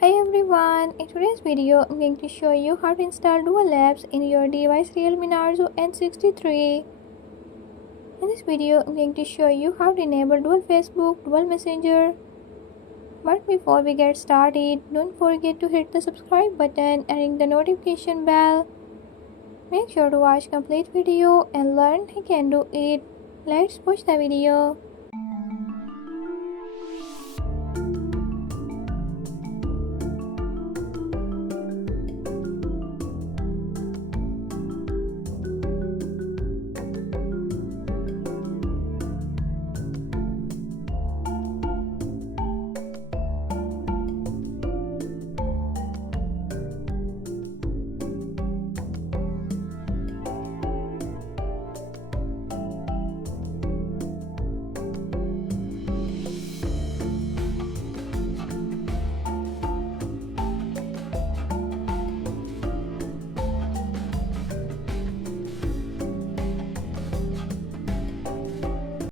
Hi everyone, in today's video I'm going to show you how to install dual apps in your device Realme Narzo N63. In this video I'm going to show you how to enable dual Facebook, dual Messenger. But before we get started, don't forget to hit the subscribe button and ring the notification bell. Make sure to watch complete video and learn how you can do it. Let's watch the video.